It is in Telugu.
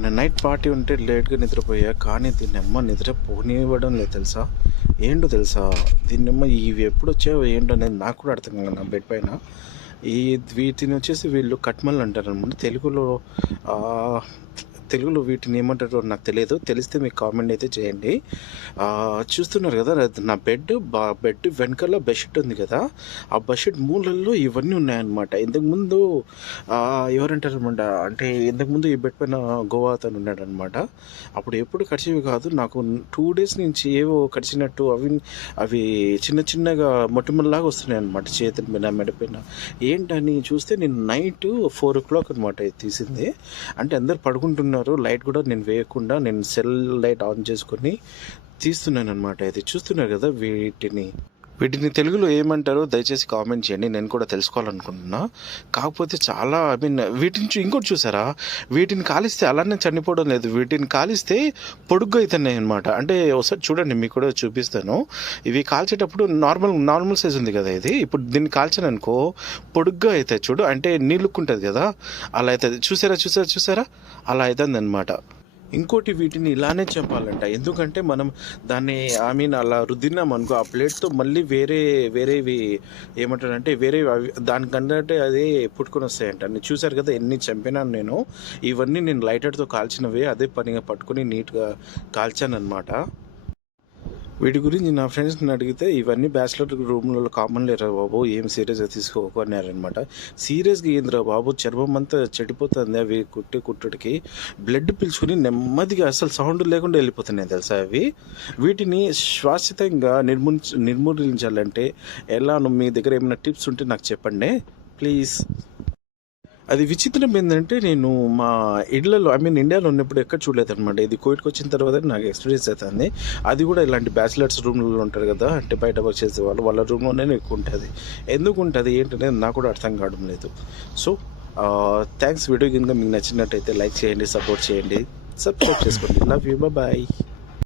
నిన్న నైట్ పార్టీ ఉంటే లేట్గా నిద్రపోయా కానీ దీన్నెమ్మ నిద్ర పోనివ్వడం లేదు తెలుసా? ఏంటో తెలుసా? దీన్నెమ్మ ఇవి ఎప్పుడు వచ్చాయో ఏంటో అనేది నాకు కూడా అర్థం కాదు నా బెడ్ పైన. ఈ వీటిని వచ్చేసి వీళ్ళు కట్మల్ అంటారు అనమాట తెలుగులో తెలుగులో వీటిని ఏమంటారో నాకు తెలియదు. తెలిస్తే మీకు కామెంట్ అయితే చేయండి. చూస్తున్నారు కదా నా బెడ్ బా బెడ్ వెనకాల బెడ్షీట్ ఉంది కదా ఆ బెడ్షీట్ మూలల్లో ఇవన్నీ ఉన్నాయన్నమాట. ఇంతకుముందు ఎవరంటారు అనమాట అంటే ఇంతకుముందు ఈ బెడ్ పైన గోవా అతను ఉన్నాడు అనమాట అప్పుడు ఎప్పుడు కడిచేవి కాదు నాకు టూ డేస్ నుంచి ఏవో కడిచినట్టు అవి అవి చిన్న చిన్నగా మొట్టమొదలాగా వస్తున్నాయి అనమాట చేతుల మీద మెడ పైన. ఏంటని చూస్తే నేను నైట్ ఫోర్ ఓ క్లాక్ అనమాట తీసింది. అంటే అందరు పడుకుంటున్నారు లైట్ కూడా నేను వేయకుండా నేను సెల్ లైట్ ఆన్ చేసుకొని తీస్తున్నాను అనమాట ఇది చూస్తున్నారు కదా వీటిని. వీటిని తెలుగులో ఏమంటారో దయచేసి కామెంట్ చేయండి. నేను కూడా తెలుసుకోవాలనుకుంటున్నా. కాకపోతే చాలా ఐ మీన్ వీటిని ఇంకోటి చూసారా? వీటిని కాలిస్తే అలానే చనిపోవడం లేదు. వీటిని కాలిస్తే పొడుగ్గా అవుతున్నాయి అనమాట అంటే ఒకసారి చూడండి మీకు కూడా చూపిస్తాను. ఇవి కాల్చేటప్పుడు నార్మల్ నార్మల్ సైజ్ ఉంది కదా ఇది. ఇప్పుడు దీన్ని కాల్చాను అనుకో పొడుగ్గా అవుతాయి చూడు. అంటే నీళ్ళుక్కుంటుంది కదా. అలా అవుతుంది చూసారా చూసారా చూసారా? అలా అవుతుంది అనమాట ఇంకోటి వీటిని ఇలానే చంపాలంట ఎందుకంటే మనం దాన్ని ఐ మీన్ అలా రుద్దినాం అనుకో ఆ ప్లేట్తో మళ్ళీ వేరే వేరేవి ఏమంటారంటే వేరే అవి దానికంటే అదే పుట్టుకొని వస్తాయంట. నేను చూశారు కదా ఎన్ని చంపినాను నేను. ఇవన్నీ నేను లైటర్తో కాల్చినవే అదే పనిగా పట్టుకొని నీట్గా కాల్చాను అనమాట వీటి గురించి నా ఫ్రెండ్స్ని అడిగితే ఇవన్నీ బ్యాచిలర్ రూమ్లలో కామన్ లేరా బాబు? ఏం సీరియస్గా తీసుకోకు అన్నారనమాట సీరియస్గా ఏందిరా బాబు? చర్మం అంతా చెడిపోతుంది అవి కుట్టి కుట్టుడికి. బ్లడ్ పీల్చుకుని నెమ్మదిగా అసలు సౌండ్ లేకుండా వెళ్ళిపోతున్నాయి తెలుసా అవి? వీటిని శాశ్వతంగా నిర్మూలించ నిర్మూలించాలంటే ఎలా మీ దగ్గర ఏమైనా టిప్స్ ఉంటే నాకు చెప్పండి. ప్లీజ్ అది విచిత్రం ఏంటంటే నేను మా ఇళ్ళలో ఐ మీన్ ఇండియాలో ఉన్నప్పుడు ఎక్కడ చూడలేదు అనమాట ఇది కోవిడ్కి వచ్చిన తర్వాత నాకు ఎక్స్పీరియన్స్ అవుతుంది అది కూడా ఇలాంటి బ్యాచిలర్స్ రూమ్లలో ఉంటారు కదా అంటే బయట వర్క్ చేసే వాళ్ళు వాళ్ళ రూమ్లోనే ఎక్కువ ఉంటుంది ఎందుకు ఉంటుంది ఏంటనేది నాకు కూడా అర్థం కావడం లేదు. సో థ్యాంక్స్ వీడియో కింద మీకు నచ్చినట్టయితే లైక్ చేయండి సపోర్ట్ చేయండి. సబ్స్క్రైబ్ చేసుకోండి. Love you bye